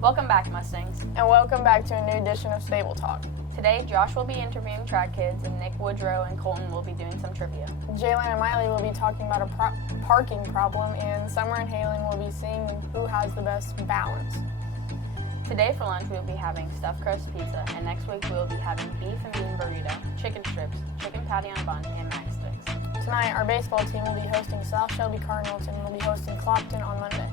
Welcome back, Mustangs. And welcome back to a new edition of Stable Talk. Today, Josh will be interviewing track kids, and Nick Woodrow and Colton will be doing some trivia. Jalen and Miley will be talking about a parking problem, and Summer and Halen will be seeing who has the best balance. Today for lunch, we will be having stuffed crust pizza, and next week we will be having beef and bean burrito, chicken strips, chicken patty on a bun, and mac sticks. Tonight, our baseball team will be hosting South Shelby Cardinals and will be hosting Clopton on Monday.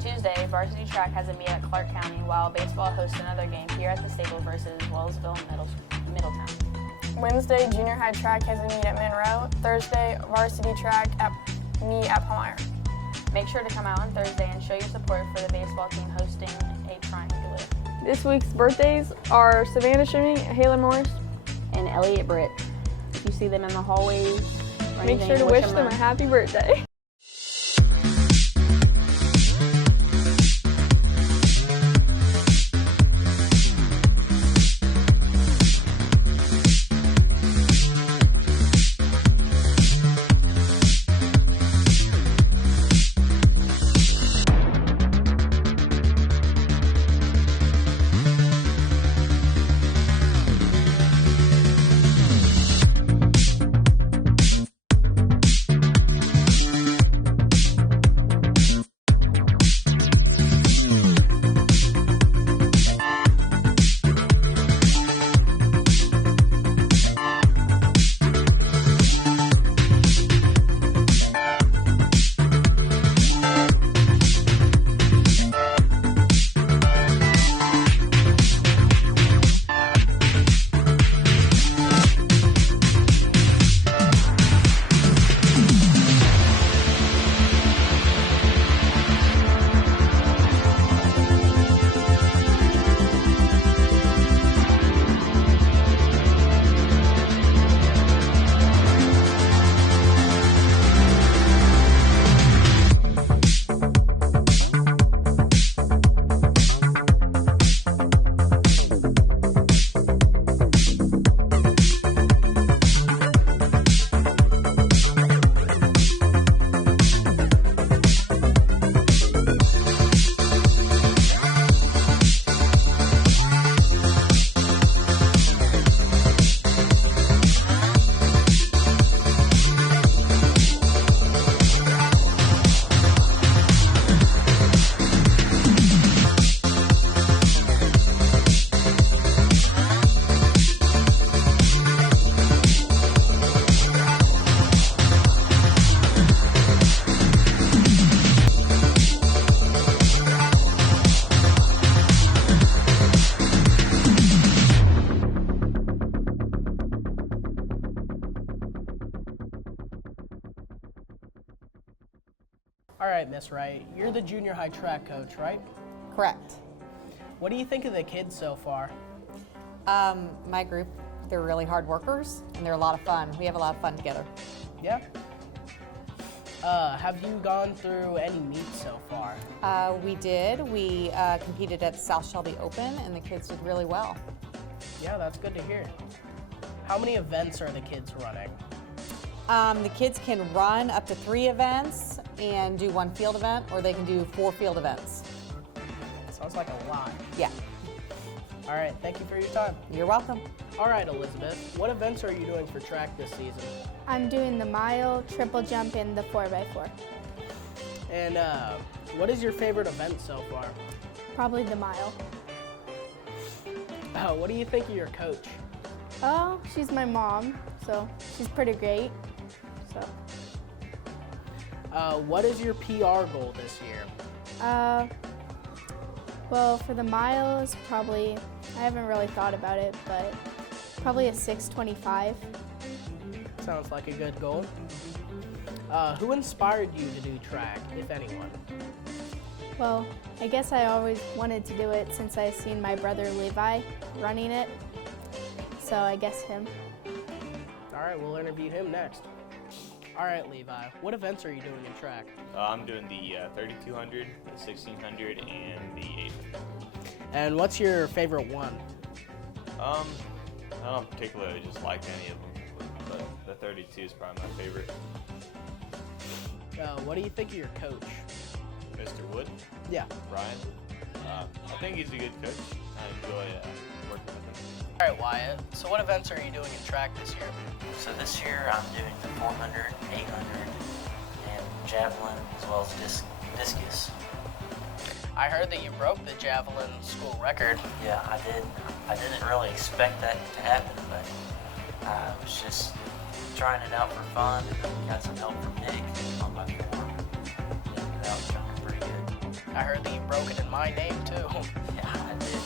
Tuesday, varsity track has a meet at Clark County, while baseball hosts another game here at the stable versus Wellsville Middletown. Wednesday, junior high track has a meet at Monroe. Thursday, varsity track meet at Palmyra. Make sure to come out on Thursday and show your support for the baseball team hosting a triangular. This week's birthdays are Savannah Shimmy, Halen Morris, And Elliot Britt. If you see them in the hallways, or make anything, sure to wish them a happy birthday. All right, Miss Wright, you're the junior high track coach, right? Correct. What do you think of the kids so far? My group, they're really hard workers and they're a lot of fun. We have a lot of fun together. Yeah? Have you gone through any meets so far? We did. We competed at the South Shelby Open and the kids did really well. Yeah, that's good to hear. How many events are the kids running? The kids can run up to 3 events and do 1 field event, or they can do 4 field events. Sounds like a lot. Yeah, All right, thank you for your time. you're welcome. All right, Elizabeth, what events are you doing for track this season? I'm doing the mile, triple jump, and the 4x4. And what is your favorite event so far? Probably the mile. What do you think of your coach? Oh, she's my mom, so she's pretty great. So, What is your PR goal this year? well, for the miles, probably, I haven't really thought about it, but probably a 6:25. Sounds like a good goal. Who inspired you to do track, if anyone? Well, I guess I always wanted to do it since I seen my brother Levi running it, so I guess him. All right, we'll interview him next. All right, Levi, what events are you doing in track? I'm doing the 3200, the 1600, and the 800. And what's your favorite one? I don't particularly just like any of them, but the 32 is probably my favorite. What do you think of your coach? Mr. Wood, Yeah. Ryan, I think he's a good coach. I enjoy working with him. All right, Wyatt. So what events are you doing in track this year? So this year I'm doing the 400, 800, and javelin, as well as discus. I heard that you broke the javelin school record. Yeah, I did. I didn't really expect that to happen, but I was just trying it out for fun, and got some help from Nick on my form. It ended up coming pretty good. I heard that you broke it in my name too. Yeah, I did.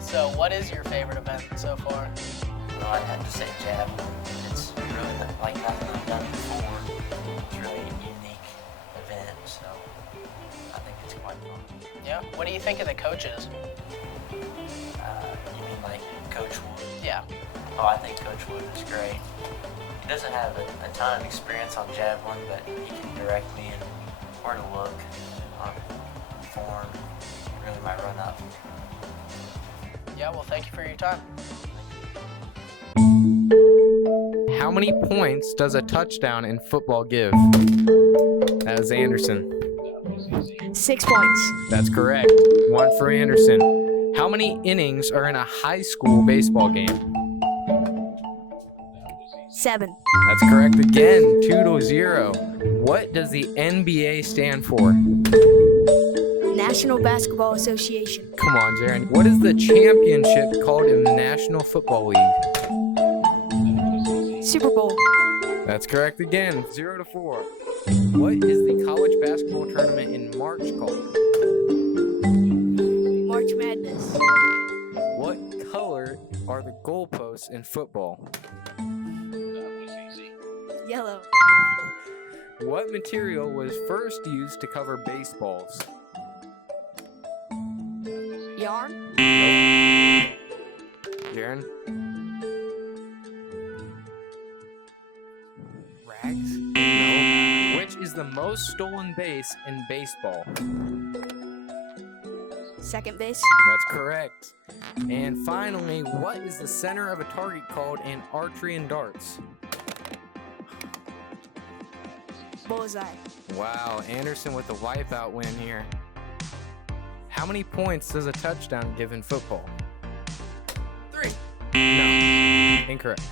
So what is your favorite event so far? Well, I'd have to say javelin. It's really like nothing I've done before. It's really a unique event, so I think it's quite fun. Yeah. What do you think of the coaches? You mean like Coach Wood? Yeah. Oh, I think Coach Wood is great. He doesn't have a ton of experience on javelin, but he can direct me in where to look on form. Really might run up. Yeah. Well, thank you for your time. How many points does a touchdown in football give? That is Anderson. 6 points. That's correct. 1 for Anderson. How many innings are in a high school baseball game? 7. That's correct again. 2-0. What does the NBA stand for? National Basketball Association. Come on, Jaron. What is the championship called in the National Football League? Super Bowl. That's correct again. 0-4. What is the college basketball tournament in March called? March Madness. What color are the goalposts in football? Yellow. What material was first used to cover baseballs? Yarn. Jaron? Rags? No. Which is the most stolen base in baseball? Second base. That's correct. And finally, what is the center of a target called in archery and darts? Bullseye. Wow, Anderson with the wipeout win here. How many points does a touchdown give in football? 3. No. Incorrect.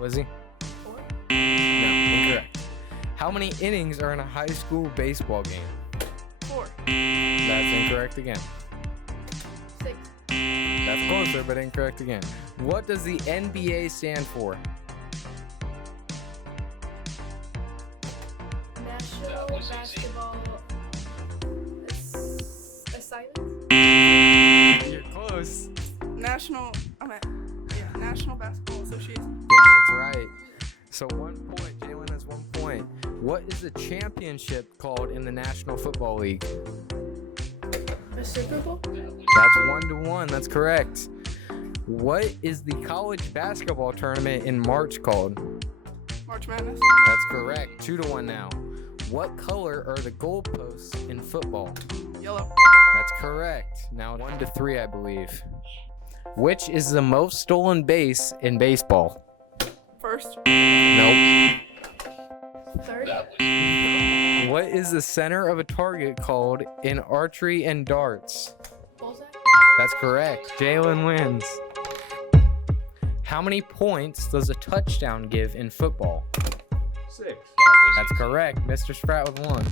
Was he? 4. No, incorrect. How many innings are in a high school baseball game? 4. That's incorrect again. 6. That's closer, but incorrect again. What does the NBA stand for? National Basketball Assignment? You're close. National Basketball Association. Yeah, that's right. So 1 point. Jalen has 1 point. What is the championship called in the National Football League? The Super Bowl? That's 1-1. That's correct. What is the college basketball tournament in March called? March Madness. That's correct. 2-1 now. What color are the goalposts in football? Yellow. That's correct. Now 1-3, I believe. Which is the most stolen base in baseball? First. Nope. Third? What is the center of a target called in archery and darts? Bullseye? That's correct. Jalen wins. How many points does a touchdown give in football? 6. That's correct. Mr. Spratt with 1.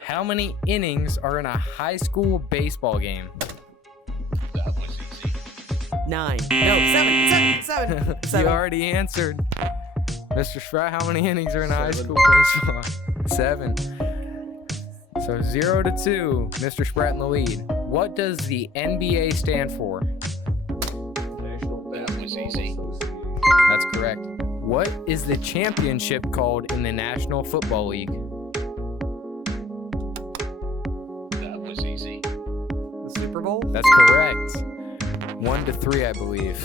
How many innings are in a high school baseball game? 9. No, 7. You already answered. Mr. Spratt, how many innings are in a high school baseball? 7. So 0-2. Mr. Spratt in the lead. What does the NBA stand for? That's correct. What is the championship called in the National Football League? The Super Bowl? That's correct. 1-3, I believe.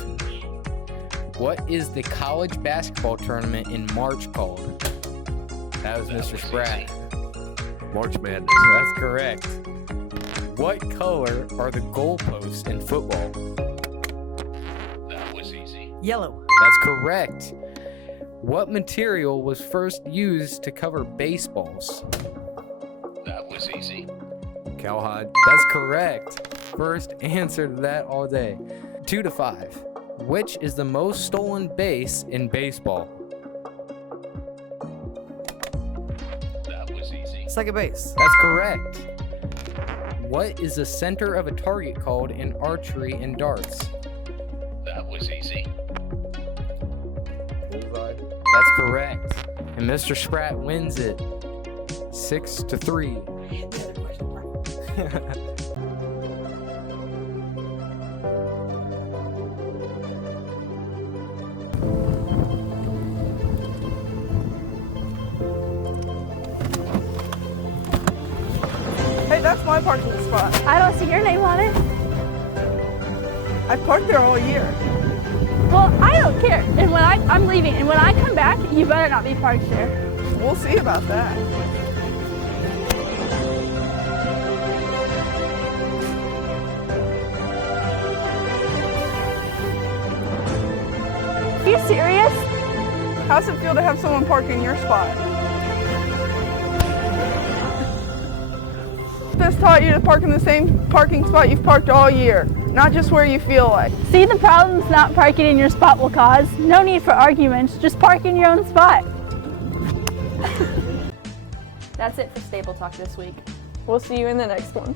What is the college basketball tournament in March called? That was Mr. Spratt. March Madness. That's correct. What color are the goalposts in football? Yellow. That's correct. What material was first used to cover baseballs? Cowhide. That's correct. First answer to that all day. 2 to 5. Which is the most stolen base in baseball? Second base. That's correct. What is the center of a target called in archery and darts? Bullseye. That's correct. And Mr. Spratt wins it 6 to 3. Hey, that's my parking spot. I don't see your name on it. I've parked there all year. Well, I don't care. And when I'm leaving, and when I come back, you better not be parked there. We'll see about that. Are you serious? How's it feel to have someone park in your spot? This taught you to park in the same parking spot you've parked all year, not just where you feel like. See the problems not parking in your spot will cause? No need for arguments, just park in your own spot. That's it for Staple Talk this week. We'll see you in the next one.